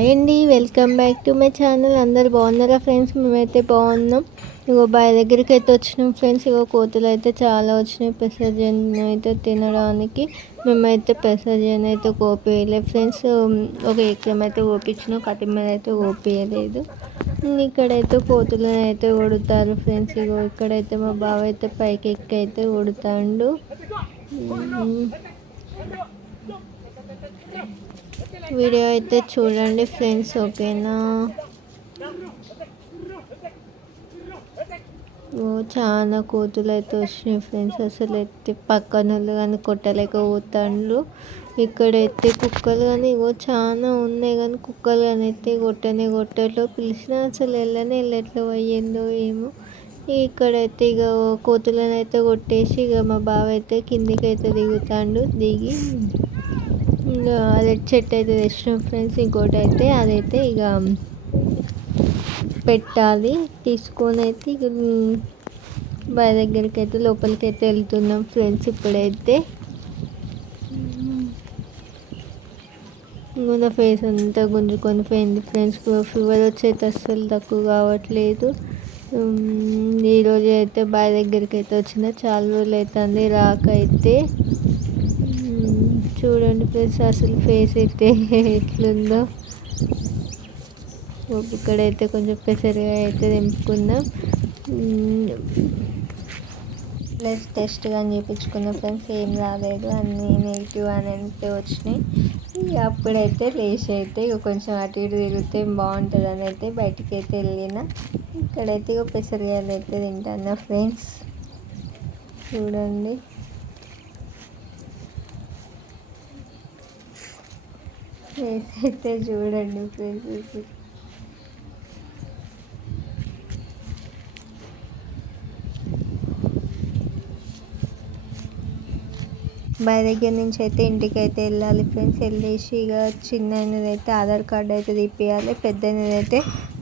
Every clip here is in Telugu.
హాయ్ అండి, welcome back to my channel. అందరు బాగున్నారా ఫ్రెండ్స్? మేమైతే బాగున్నాం. ఇగో బావి దగ్గరికి అయితే వచ్చినాం ఫ్రెండ్స్. ఇగో కోతులు అయితే చాలా వచ్చినాయి పెసరజను అయితే తినడానికి. మేమైతే పెసరజను అయితే కోపియలేదు ఫ్రెండ్స్. ఒక ఎకరం అయితే కోపించినాం, కటిమీద అయితే కోపియలేదు. ఇక్కడైతే కోతులను అయితే కొడతారు ఫ్రెండ్స్. ఇగో ఇక్కడైతే మా బావ అయితే పైకి ఎక్కి అయితే కొడతాడు. వీడియో అయితే చూడండి ఫ్రెండ్స్, ఓకేనా? చాలా కోతులు అయితే వచ్చినాయి ఫ్రెండ్స్. అసలు అయితే పక్కన కానీ కొట్టలేకపోతాండ్రు. ఇక్కడైతే కుక్కలు కానీ చాలా ఉన్నాయి, కానీ కుక్కలు కానీ అయితే కొట్టట్లో పిలిచినా అసలు వెళ్ళట్లే అయ్యిందో ఏమో. ఇక్కడైతే ఇక కోతులను అయితే కొట్టేసి ఇక మా బావ అయితే కిందికి అయితే దిగి అరటి చెట్టు అయితే తెచ్చినాం ఫ్రెండ్స్. ఇంకోటి అయితే అదైతే ఇక పెట్టాలి. తీసుకొని అయితే ఇక బావి దగ్గరికి అయితే లోపలికి అయితే వెళ్తున్నాం ఫ్రెండ్స్. ఇప్పుడైతే నా ఫేస్ అంతా గుంజుకొని పోయింది ఫ్రెండ్స్. ఫీవర్ వచ్చేది అస్సలు తక్కువ కావట్లేదు. ఈరోజు అయితే బావి దగ్గరికి అయితే వచ్చిన, చాలా రోజులు అవుతుంది రాకైతే. చూడండి ఫ్రెండ్స్, అసలు ఫేస్ అయితే ఎట్లుందో. ఇక్కడైతే కొంచెం పెసరగా అయితే తెంపుకుందాం, ప్లస్ టెస్ట్గా అని చేయించుకున్నాం ఫ్రెండ్స్. ఏం రాలేదు, అన్నీ నెగిటివ్ అని అయితే వచ్చినాయి. అప్పుడైతే లేచి అయితే ఇక కొంచెం అటు ఇటు తిరిగితే బాగుంటుంది అని అయితే బయటికి అయితే వెళ్ళిన. ఇక్కడైతే ఇక పెసరగాయలు అయితే తింటాను ఫ్రెండ్స్. చూడండి, ఫేస్ అయితే చూడండి ఫ్రెండ్స్. బావి దగ్గర నుంచి అయితే ఇంటికి అయితే వెళ్ళాలి ఫ్రెండ్స్. వెళ్ళేసి ఇక చిన్నది అయితే ఆధార్ కార్డు అయితే తీపియాలి, పెద్దది అయితే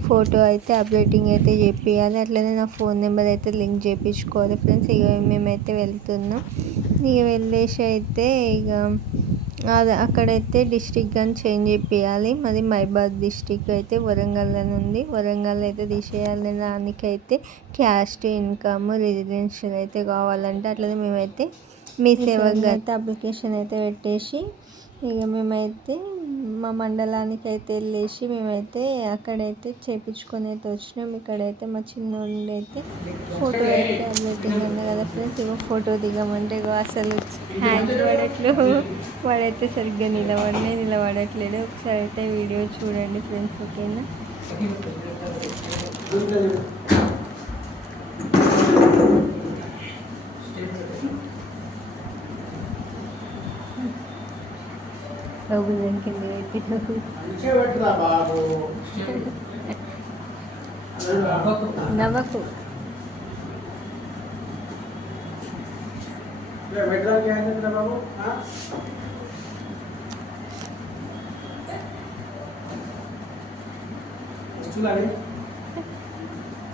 ఫోటో అయితే అప్డేటింగ్ అయితే చేపియాలి. అట్లనే నా ఫోన్ నెంబర్ అయితే లింక్ చేయించుకోవాలి ఫ్రెండ్స్. ఇక మేమైతే వెళ్తున్నాం. ఇక వెళ్ళేసి అయితే ఇక అక్కడైతే డిస్టిక్ కానీ చేంజ్ చేయాలి. మాది మైబాద్ డిస్టిక్ అయితే వరంగల్ అని ఉంది. వరంగల్ అయితే తీసేయాలి. దానికైతే క్యాస్ట్, ఇన్కమ్, రెసిడెన్షియల్ అయితే కావాలంటే అట్లనే మేమైతే మీ సేవకు అయితే అప్లికేషన్ అయితే పెట్టేసి ఇక మేమైతే మా మండలానికి అయితే వెళ్ళేసి మేమైతే అక్కడైతే చేయించుకొని అయితే వచ్చినాం. ఇక్కడైతే మా చిన్నోడి అయితే ఫోటో అయితే అప్డేటింగ్ ఉంది కదా ఫ్రెండ్స్. ఇక ఫోటో దిగమంటే అసలు హ్యాండ్స్ పడట్లేదు, వాడైతే సరిగ్గా నిలబడట్లేడు. ఒకసారి అయితే వీడియో చూడండి ఫ్రెండ్స్, ఓకేనా? బాబు దానికి నవ్వకు.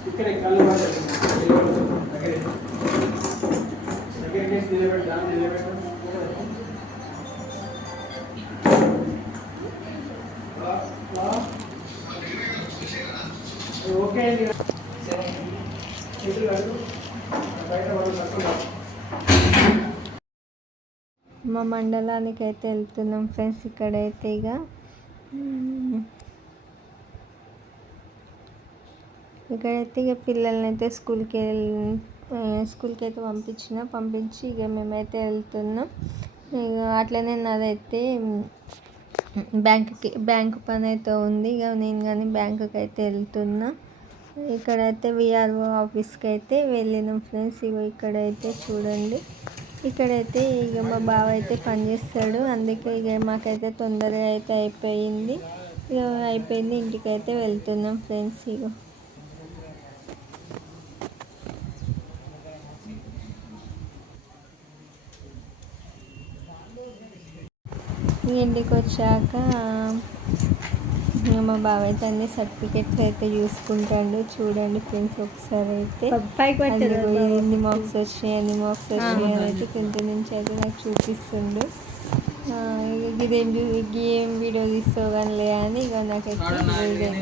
ఇక్కడ కళ్ళు మా మండలానికి అయితే వెళ్తున్నాం ఫ్రెండ్స్. ఇక్కడైతే ఇక పిల్లల్ని అయితే స్కూల్కి అయితే పంపించి ఇక మేమైతే వెళ్తున్నాం. ఇక అట్లనే నాదైతే బ్యాంకు పని అయితే ఉంది. ఇక నేను కానీ బ్యాంకుకి అయితే వెళ్తున్నా. ఇక్కడైతే విఆర్ఓ ఆఫీస్కి అయితే వెళ్ళినాం ఫ్రెండ్స్. ఇక్కడైతే చూడండి, ఇక్కడైతే ఇక మా బావ అయితే పనిచేస్తాడు. అందుకే ఇక మాకైతే తొందరగా అయితే అయిపోయింది. ఇంటికి అయితే వెళ్తున్నాం ఫ్రెండ్స్. ఇంటికి వచ్చాక మా బావ అయితే అన్ని సర్టిఫికెట్స్ అయితే చూసుకుంటాడు. చూడండి ఫ్రెండ్స్, ఒకసారి అయితే ఎన్ని మార్క్స్ వచ్చినాయి అని అయితే 10th నుంచి అయితే నాకు చూపిస్తుండు. ఇక ఇదేం వీడియో తీస్తావు కానీ అని ఇక నాకైతే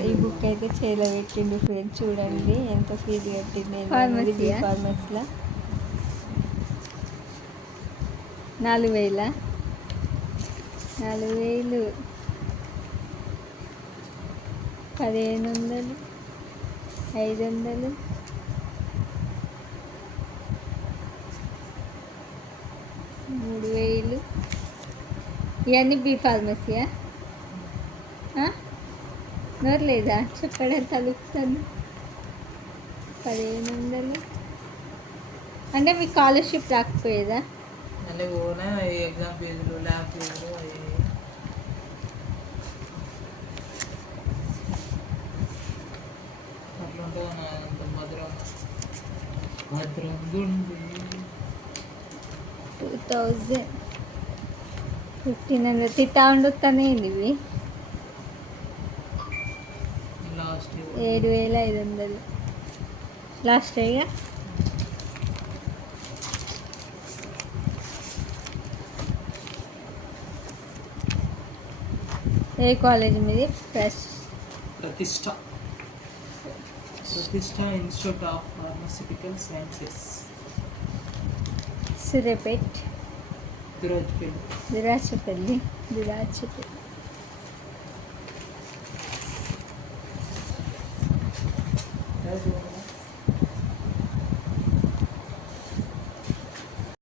ఈ బుక్ అయితే చేలో పెట్టిండు ఫ్రెండ్స్. చూడండి ఎంత ఫీజు కట్టింది బి ఫార్మసీలో. 4,000 4,000 1,500 500 3,000 ఇవన్నీ బి ఫార్మసీయా? నోరు లేదా చెప్పడం తలుపుతాను. 1,500 అంటే మీకు స్కాలర్షిప్ రాకపోయేదా? ఎగ్జామ్ ఫీజులు, ల్యాబ్ ఫీజులు అట్లుంటుంది. భద్రం 2,000 తిట్టా ఉండొస్తానే ఇవి. 7,500 లాస్ట్ ఇక. ఏ కాలేజ్ మీది? Pratishta institute of pharmaceutical sciences, Suryapet, దురాచపల్లి.